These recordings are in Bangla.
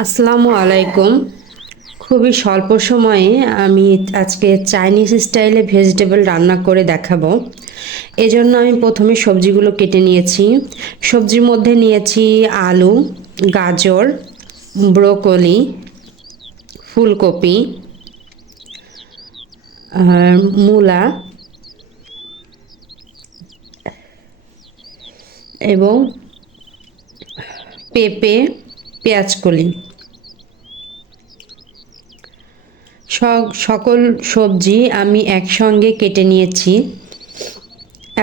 আসসালামু আলাইকুম। খুবই স্বল্প সময়ে আমি আজকে চাইনিজ স্টাইলে ভেজিটেবল রান্না করে দেখাবো। এজন্য আমি প্রথমে সবজিগুলো কেটে নিয়েছি। সবজির মধ্যে নিয়েছি আলু, গাজর, ব্রোকলি, ফুলকপি, আর মূলা এবং পেঁপে। পেঁয়াজকলি সকল সবজি আমি একসঙ্গে কেটে নিয়েছি।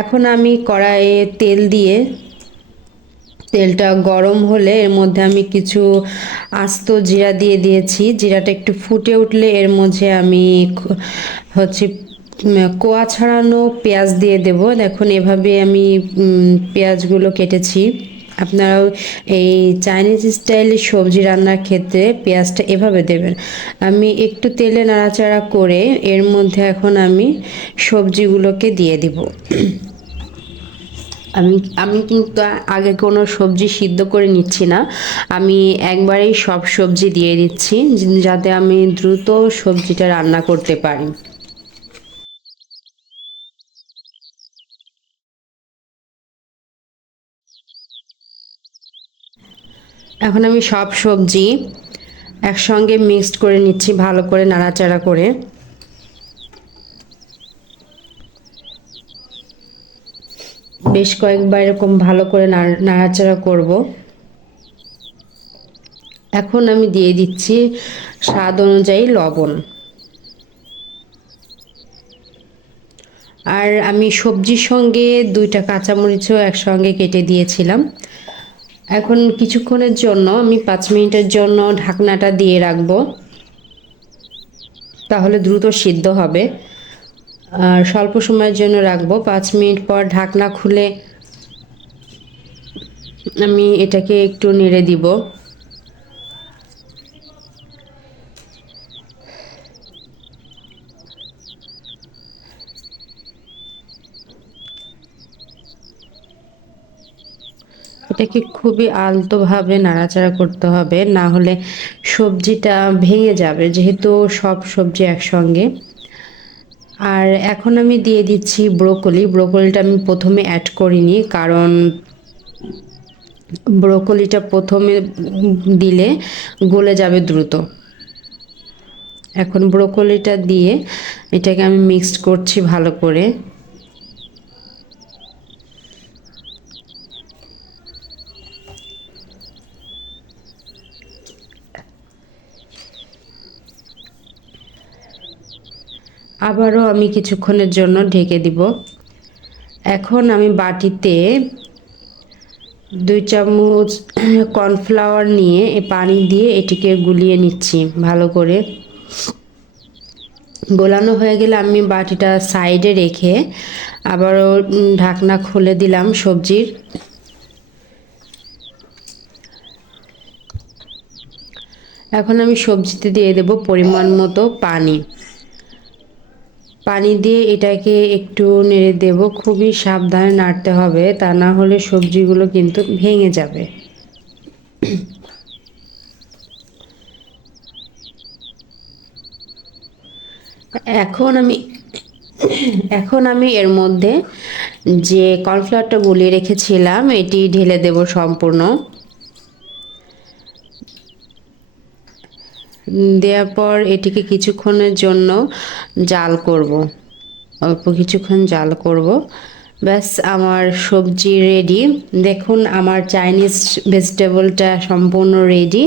এখন আমি কড়াইয়ে তেল দিয়ে, তেলটা গরম হলে এর মধ্যে আমি কিছু আস্ত জিরা দিয়ে দিয়েছি। জিরাটা একটু ফুটে উঠলে এর মধ্যে আমি হচ্ছে কোয়া ছাড়ানো পেঁয়াজ দিয়ে দেব। দেখুন, এভাবে আমি পেঁয়াজগুলো কেটেছি। আপনারাও এই চাইনিজ স্টাইলে সবজি রান্নার ক্ষেত্রে পেঁয়াজটা এভাবে দেবেন। আমি একটু তেলে নাড়াচাড়া করে এর মধ্যে এখন আমি সবজিগুলোকে দিয়ে দিব। আমি আমি কিন্তু আগে কোনো সবজি সিদ্ধ করে নিচ্ছি না। আমি একবারেই সব সবজি দিয়ে দিচ্ছি, যাতে আমি দ্রুত সবজিটা রান্না করতে পারি। এখন আমি সব সবজি একসঙ্গে মিক্সড করে নিচ্ছি, ভালো করে নাড়াচাড়া করে। বেশ কয়েকবার এরকম ভালো করে নাড়াচাড়া করব। এখন আমি দিয়ে দিচ্ছি স্বাদ অনুযায়ী লবণ। আর আমি সবজির সঙ্গে দুইটা কাঁচামরিচও একসঙ্গে কেটে দিয়েছিলাম। এখন কিছুক্ষণের জন্য, আমি পাঁচ মিনিটের জন্য ঢাকনাটা দিয়ে রাখব। তাহলে দ্রুত সিদ্ধ হবে। আর স্বল্প সময়ের জন্য রাখব। পাঁচ মিনিট পর ঢাকনা খুলে আমি এটাকে একটু নেড়ে দিব। এটাকে খুবই আলতোভাবে নাড়াচাড়া করতে হবে, না হলে সবজিটা ভেঙে যাবে, যেহেতু সব সবজি একসঙ্গে। আর এখন আমি দিয়ে দিচ্ছি ব্রোকলি। ব্রোকলিটা আমি প্রথমে অ্যাড করিনি, কারণ ব্রোকলিটা প্রথমে দিলে গলে যাবে দ্রুত। এখন ব্রোকলিটা দিয়ে এটাকে আমি মিক্সড করছি ভালো করে। আবারও আমি কিছুক্ষণের জন্য ঢেকে দিব। এখন আমি বাটিতে দুই চামচ কর্নফ্লাওয়ার নিয়ে এ পানি দিয়ে এটিকে গুলিয়ে নিচ্ছি ভালো করে। গোলানো হয়ে গেলে আমি বাটিটা সাইডে রেখে আবারও ঢাকনা খুলে দিলাম সবজির। এখন আমি সবজিতে দিয়ে দেব পরিমাণ মতো পানি। পানি দিয়ে এটাকে একটু নেড়ে দেব। খুবই সাবধানে নাড়তে হবে, তা না হলে সবজিগুলো কিন্তু ভেঙে যাবে। এখন আমি এখন আমি এর মধ্যে যে কর্নফ্লাওয়ারটা গুলিয়ে রেখেছিলাম, এটি ঢেলে দেব সম্পূর্ণ। দেওয়ার পর এটিকে কিছুক্ষণের জন্য জাল করব। অল্প কিছুক্ষণ জাল করব। ব্যাস, আমার সবজি রেডি দেখুন, আমার চাইনিজ ভেজিটেবলটা সম্পূর্ণ রেডি